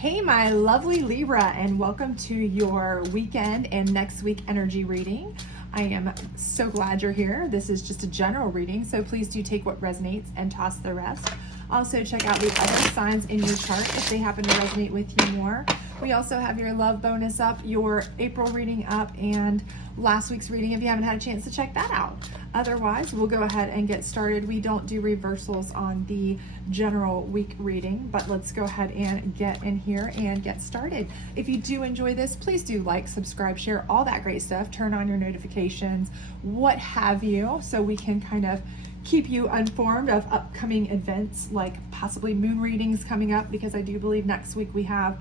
Hey, my lovely Libra, and welcome to your weekend and next week energy reading. I am so glad you're here. This is just a general reading, so please do take what resonates and toss the rest. Also, check out the other signs in your chart if they happen to resonate with you more. We also have your love bonus up, your April reading up, and last week's reading if you haven't had a chance to check that out. Otherwise, we'll go ahead and get started. We don't do reversals on the general week reading, but let's go ahead and get in here and get started. If you do enjoy this, please do like, subscribe, share, all that great stuff. Turn on your notifications, what have you, so we can kind of keep you informed of upcoming events like possibly moon readings coming up, because I do believe next week we have,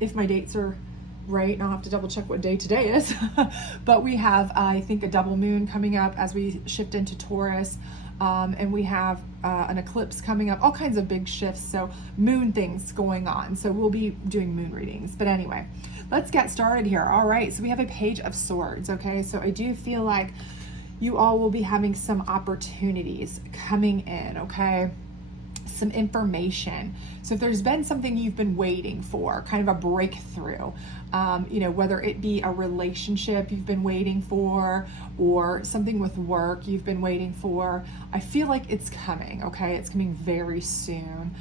if my dates are right, and I'll have to double check what day today is, but we have, I think, a double moon coming up as we shift into Taurus, and we have an eclipse coming up, all kinds of big shifts, so moon things going on. So we'll be doing moon readings. But anyway, let's get started here. All right, so we have a Page of Swords, okay? So I do feel like you all will be having some opportunities coming in, okay? Some information. So if there's been something you've been waiting for, kind of a breakthrough, whether it be a relationship you've been waiting for or something with work you've been waiting for, I feel like it's coming, okay? It's coming very soon.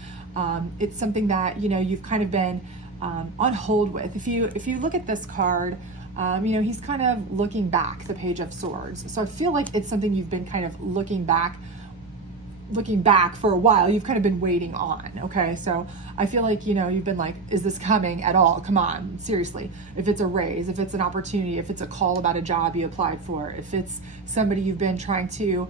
It's something that, you've kind of been on hold with. If you look at this card, he's kind of looking back, the Page of Swords. So I feel like it's something you've been kind of looking back for a while. You've kind of been waiting on, okay? So I feel like, you've been like, is this coming at all? Come on, seriously. If it's a raise, if it's an opportunity, if it's a call about a job you applied for, if it's somebody you've been trying to,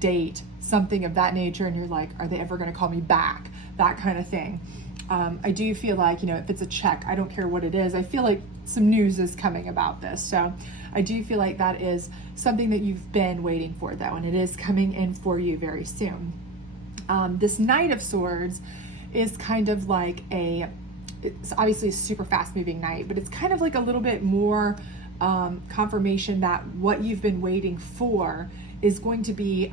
date, something of that nature, and you're like, are they ever going to call me back? That kind of thing. I do feel like, if it's a check, I don't care what it is, I feel like some news is coming about this. So I do feel like that is something that you've been waiting for, though, and it is coming in for you very soon. This Knight of Swords is kind of like it's obviously a super fast moving knight, but it's kind of like a little bit more confirmation that what you've been waiting for is going to be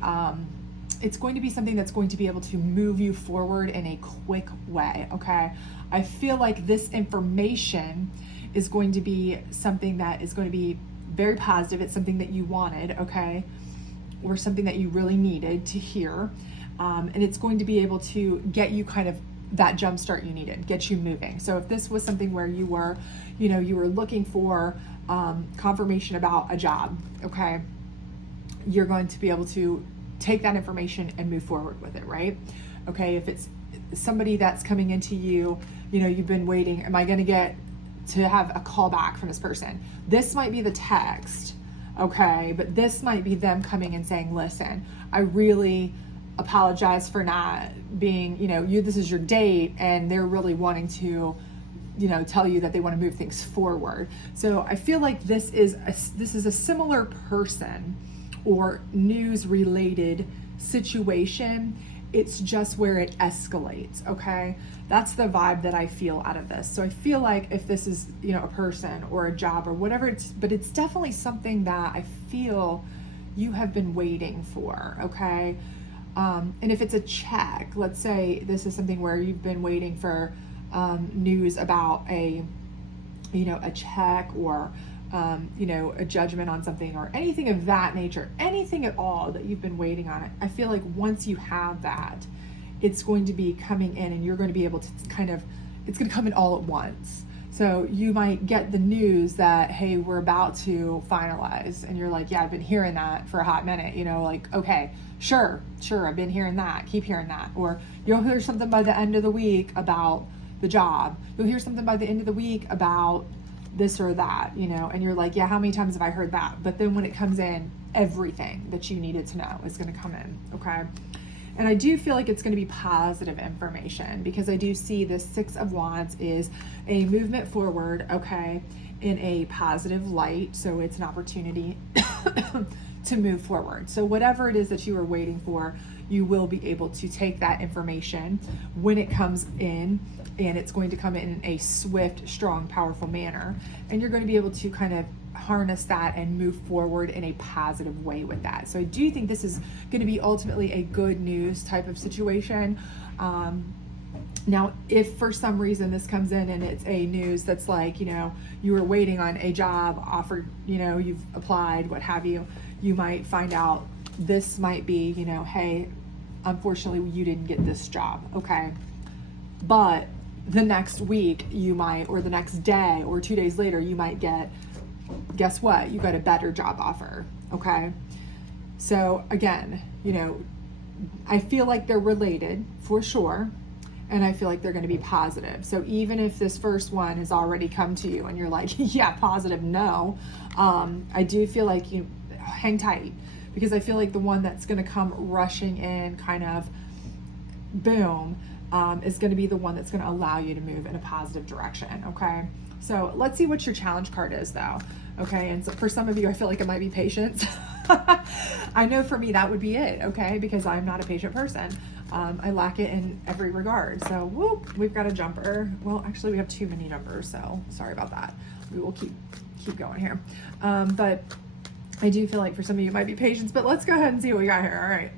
it's going to be something that's going to be able to move you forward in a quick way, okay? I feel like this information is going to be something that is going to be very positive. It's something that you wanted, okay? Or something that you really needed to hear. And it's going to be able to get you kind of that jump start you needed, get you moving. So if this was something where you were, you were looking for confirmation about a job, okay? You're going to be able to take that information and move forward with it, right? Okay, if it's somebody that's coming into you, you've been waiting, am I going to get to have a call back from this person? This might be the text, okay, but this might be them coming and saying, listen, I really apologize for not being, this is your date, and they're really wanting to, tell you that they want to move things forward. So I feel like this is a similar person or news related situation. It's just where it escalates, okay? That's the vibe that I feel out of this. So I feel like if this is, a person or a job or whatever, but it's definitely something that I feel you have been waiting for, okay? And if it's a check, let's say this is something where you've been waiting for news about a check or a judgment on something or anything of that nature, anything at all that you've been waiting on it. I feel like once you have that, it's going to be coming in, and you're going to be able to it's going to come in all at once. So you might get the news that, hey, we're about to finalize, and you're like, yeah, I've been hearing that for a hot minute, okay, sure, I've been hearing that, keep hearing that. Or you'll hear something by the end of the week about the job. You'll hear something by the end of the week about this or that, and you're like, yeah, how many times have I heard that? But then when it comes in, everything that you needed to know is going to come in, okay? And I do feel like it's going to be positive information, because I do see the Six of Wands is a movement forward, okay, in a positive light. So it's an opportunity to move forward. So whatever it is that you are waiting for, you will be able to take that information when it comes in, and it's going to come in a swift, strong, powerful manner. And you're going to be able to kind of harness that and move forward in a positive way with that. So I do think this is going to be ultimately a good news type of situation. Now, if for some reason this comes in and it's a news that's like, you were waiting on a job offer, you've applied, what have you, you might find out this might be, hey, unfortunately you didn't get this job, okay? But the next week you might, or the next day or 2 days later, you might get, guess what? You got a better job offer, okay? So again, I feel like they're related for sure. And I feel like they're going to be positive. So even if this first one has already come to you and you're like, yeah, positive, no, I do feel like you hang tight, because I feel like the one that's going to come rushing in kind of boom is going to be the one that's going to allow you to move in a positive direction. Okay. So let's see what your challenge card is though. Okay. And so for some of you, I feel like it might be patience. I know for me, that would be it. Okay. Because I'm not a patient person. I lack it in every regard. So whoop, we've got a jumper. Well, actually we have too many jumpers. So sorry about that. We will keep going here. But I do feel like for some of you it might be patience, but let's go ahead and see what we got here. All right.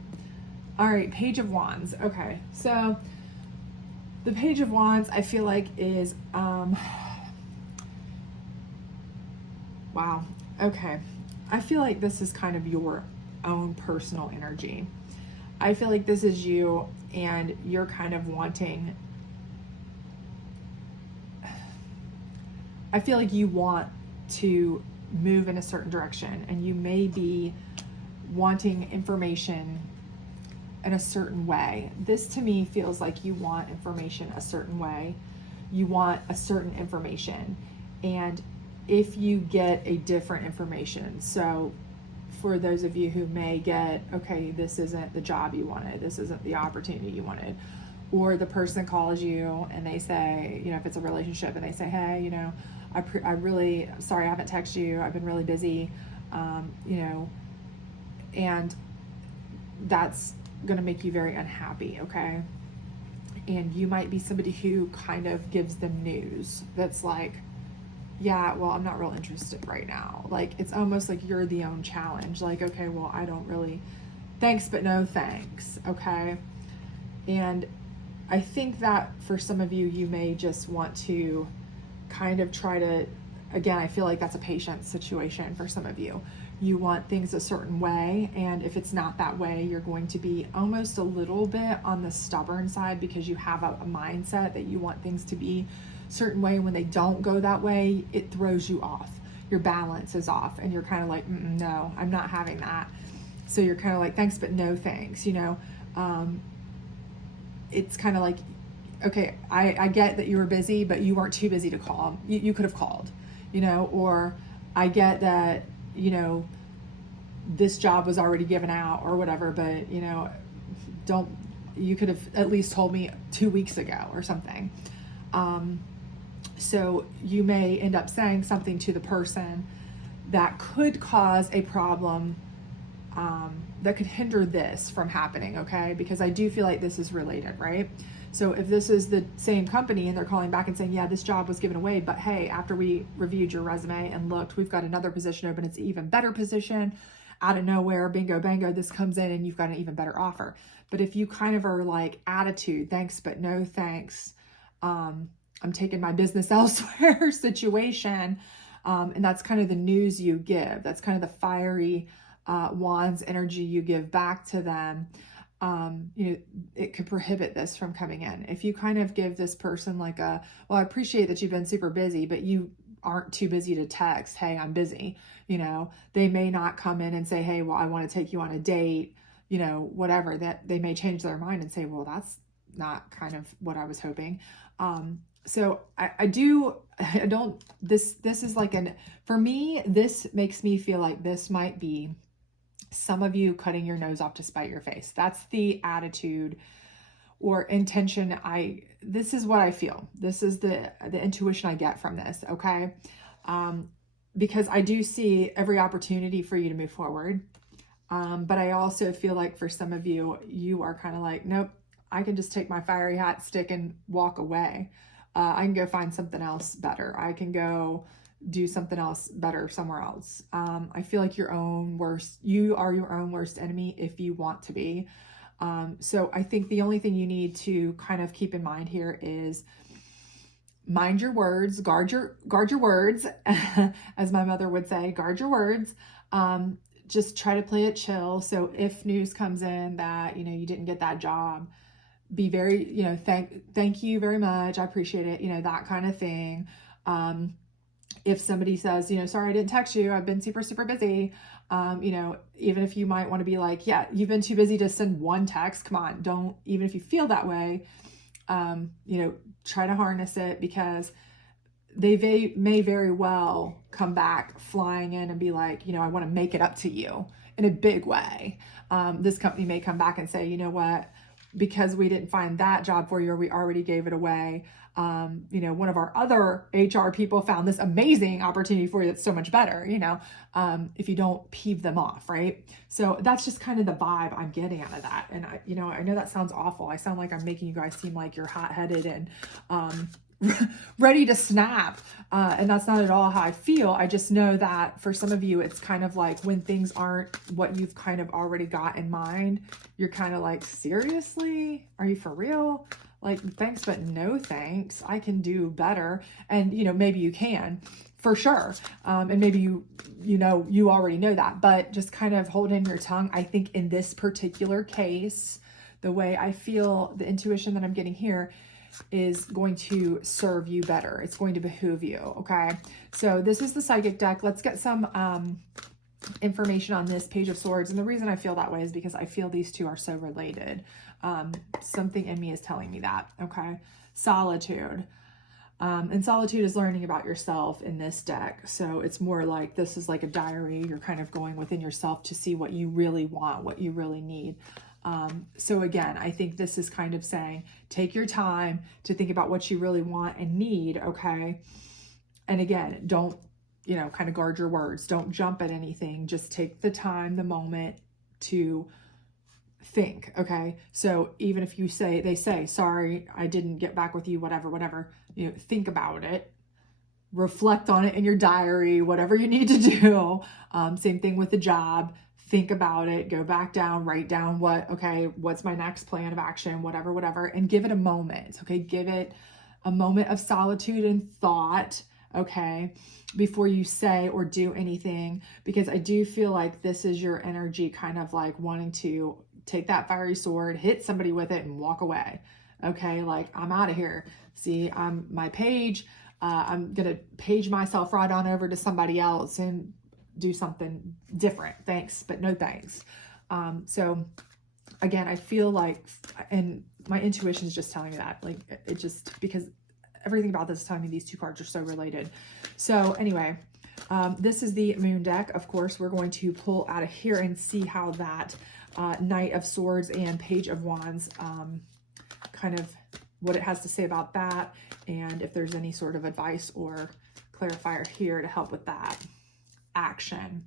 All right. Page of Wands. Okay. So the Page of Wands, I feel like is, wow. Okay. I feel like this is kind of your own personal energy. I feel like this is you and you're kind of wanting, I feel like you want to move in a certain direction, and you may be wanting information in a certain way. This to me feels like you want information a certain way. You want a certain information. And if you get a different information, so for those of you who may get, okay, this isn't the job you wanted, this isn't the opportunity you wanted, or the person calls you and they say, if it's a relationship and they say, hey, I really, sorry, I haven't texted you, I've been really busy, and that's going to make you very unhappy, okay? And you might be somebody who kind of gives them news that's like, yeah, well, I'm not real interested right now. Like, it's almost like you're the own challenge. Like, okay, well, I don't really, thanks, but no thanks, okay? And I think that for some of you, you may just want to kind of try to, again, I feel like that's a patient situation for some of you. You want things a certain way, and if it's not that way, you're going to be almost a little bit on the stubborn side, because you have a mindset that you want things to be certain way. When they don't go that way, it throws you off. Your balance is off, and you're kind of like, no, I'm not having that. So you're kind of like, thanks, but no thanks. It's kind of like, okay, I get that you were busy, but you weren't too busy to call. You could have called, or I get that, this job was already given out or whatever, but you could have at least told me 2 weeks ago or something. So you may end up saying something to the person that could cause a problem, that could hinder this from happening, okay? Because I do feel like this is related, right? So if this is the same company and they're calling back and saying, yeah, this job was given away, but hey, after we reviewed your resume and looked, we've got another position open, it's an even better position, out of nowhere, bingo, bango, this comes in and you've got an even better offer. But if you kind of are like attitude, thanks, but no thanks, I'm taking my business elsewhere situation, and that's kind of the news you give. That's kind of the fiery wands energy you give back to them. It could prohibit this from coming in. If you kind of give this person like well, I appreciate that you've been super busy, but you aren't too busy to text, hey, I'm busy. They may not come in and say, hey, well, I want to take you on a date, whatever. That they may change their mind and say, well, that's not kind of what I was hoping. So this is like for me, this makes me feel like this might be some of you cutting your nose off to spite your face. That's the attitude or intention. This is what I feel. This is the intuition I get from this. Okay. Because I do see every opportunity for you to move forward. But I also feel like for some of you, you are kind of like, nope, I can just take my fiery hot stick and walk away. I can go find something else better. I can go do something else better somewhere else. I feel like you are your own worst enemy if you want to be. So I think the only thing you need to kind of keep in mind here is mind your words, guard your words, as my mother would say, guard your words. Just try to play it chill. So if news comes in that, you didn't get that job, be very, thank you very much. I appreciate it. That kind of thing. If somebody says, sorry, I didn't text you, I've been super, super busy. Even if you might want to be like, yeah, you've been too busy to send one text. Come on, don't, even if you feel that way, try to harness it, because they may very well come back flying in and be like, I want to make it up to you in a big way. This company may come back and say, you know what, because we didn't find that job for you, or we already gave it away. One of our other HR people found this amazing opportunity for you that's so much better, if you don't peeve them off, right? So that's just kind of the vibe I'm getting out of that. And I know that sounds awful. I sound like I'm making you guys seem like you're hot-headed and ready to snap. And that's not at all how I feel. I just know that for some of you, it's kind of like when things aren't what you've kind of already got in mind, you're kind of like, seriously? Are you for real? Like, thanks, but no thanks. I can do better. And, maybe you can, for sure. And maybe you already know that, but just kind of hold in your tongue. I think in this particular case, the way I feel, the intuition that I'm getting here is going to serve you better. It's going to behoove you. Okay. So this is the psychic deck. Let's get some, information on this Page of Swords. And the reason I feel that way is because I feel these two are so related. Something in me is telling me that. Okay. Solitude. And solitude is learning about yourself in this deck. So it's more like, this is like a diary. You're kind of going within yourself to see what you really want, what you really need. So again, I think this is kind of saying, take your time to think about what you really want and need. Okay. And again, don't, kind of guard your words. Don't jump at anything. Just take the time, the moment to think. Okay. So even if they say, sorry, I didn't get back with you, whatever, think about it, reflect on it in your diary, whatever you need to do. Same thing with the job. Think about it, go back down, write down what's my next plan of action, whatever, and give it a moment. Okay. Give it a moment of solitude and thought. Okay. Before you say or do anything, because I do feel like this is your energy kind of like wanting to take that fiery sword, hit somebody with it and walk away. Okay. Like, I'm out of here. See, I'm my page. I'm going to page myself right on over to somebody else and do something different. Thanks, but no thanks. So again, I feel like, and my intuition is just telling me that, like, it just, because everything about this is telling me these two cards are so related. So anyway, this is the Moon deck. Of course, we're going to pull out of here and see how that Knight of Swords and Page of Wands, kind of what it has to say about that, and if there's any sort of advice or clarifier here to help with that action.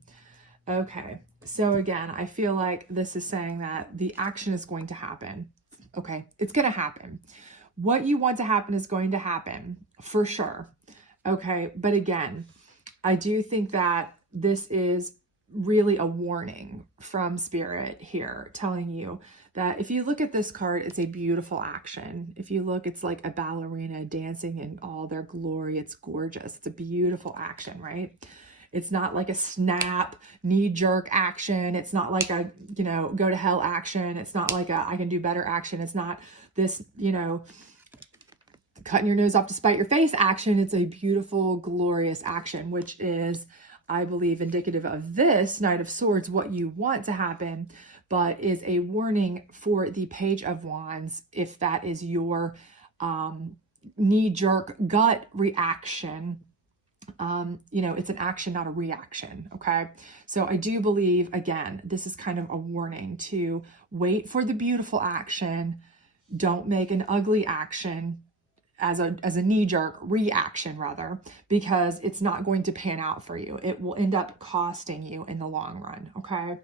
Okay, so again, I feel like this is saying that the action is going to happen. Okay, it's going to happen. What you want to happen is going to happen for sure. Okay, but again, I do think that this is really a warning from Spirit here, telling you that if you look at this card, it's a beautiful action. If you look, it's like a ballerina dancing in all their glory. It's gorgeous. It's a beautiful action, right? It's not like a snap, knee-jerk action. It's not like a, go to hell action. It's not like a I can do better action. It's not this, cutting your nose off to spite your face action. It's a beautiful, glorious action, which is, I believe, indicative of this Knight of Swords, what you want to happen, but is a warning for the Page of Wands if that is your knee-jerk gut reaction. It's an action, not a reaction. Okay. So I do believe, again, this is kind of a warning to wait for the beautiful action. Don't make an ugly action as a knee-jerk reaction, rather, because it's not going to pan out for you. It will end up costing you in the long run. Okay.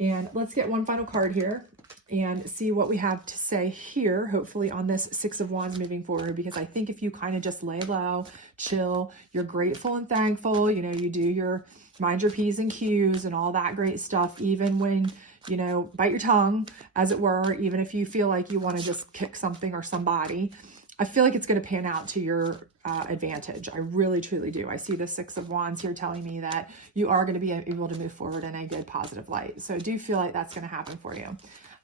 And let's get one final card here and see what we have to say here, hopefully on this Six of Wands moving forward, because I think if you kind of just lay low, chill, you're grateful and thankful, you do your mind your P's and Q's and all that great stuff, even when you know, bite your tongue, as it were, even if you feel like you want to just kick something or somebody. I feel like it's going to pan out to your advantage. I really, truly do. I see the Six of Wands here telling me that you are going to be able to move forward in a good, positive light. So I do feel like that's going to happen for you.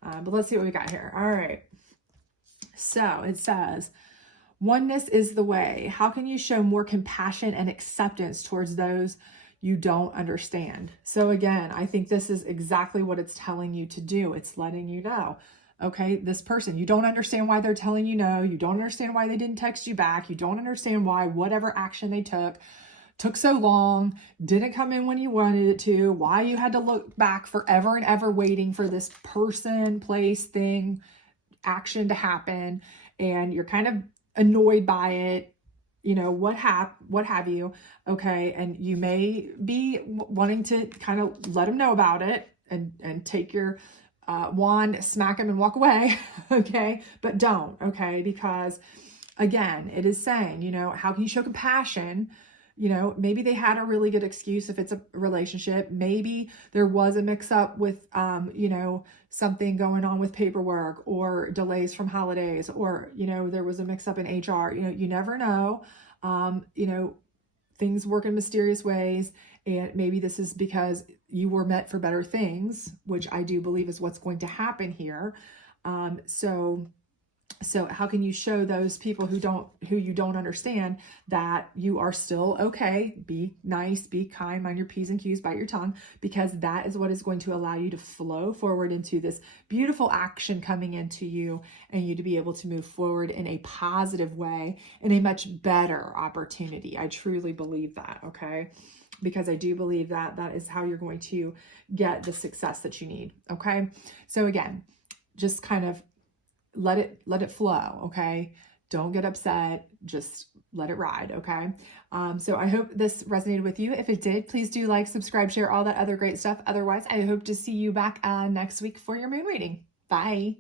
But let's see what we got here. All right. So it says, oneness is the way. How can you show more compassion and acceptance towards those you don't understand? So again, I think this is exactly what it's telling you to do. It's letting you know, okay, this person, you don't understand why they're telling you no. You don't understand why they didn't text you back. You don't understand why whatever action they took so long, didn't come in when you wanted it to, why you had to look back forever and ever waiting for this person, place, thing, action to happen, and you're kind of annoyed by it, you know, what have you, okay, and you may be wanting to kind of let them know about it and take your wand, smack them and walk away, okay, but don't, okay, because again, it is saying, you know, how can you show compassion? You know, maybe they had a really good excuse if it's a relationship. Maybe there was a mix up with, you know, something going on with paperwork or delays from holidays, or, you know, there was a mix up in HR. You know, you never know. You know, things work in mysterious ways. And maybe this is because you were meant for better things, which I do believe is what's going to happen here. So how can you show those people who you don't understand that you are still okay? Be nice, be kind, mind your P's and Q's, bite your tongue, because that is what is going to allow you to flow forward into this beautiful action coming into you, and you to be able to move forward in a positive way, in a much better opportunity. I truly believe that, okay? Because I do believe that that is how you're going to get the success that you need, okay? So again, just kind of let it flow, okay? Don't get upset, just let it ride, okay? So I hope this resonated with you. If it did, please do like, subscribe, share, all that other great stuff. Otherwise, I hope to see you back next week for your moon reading. Bye.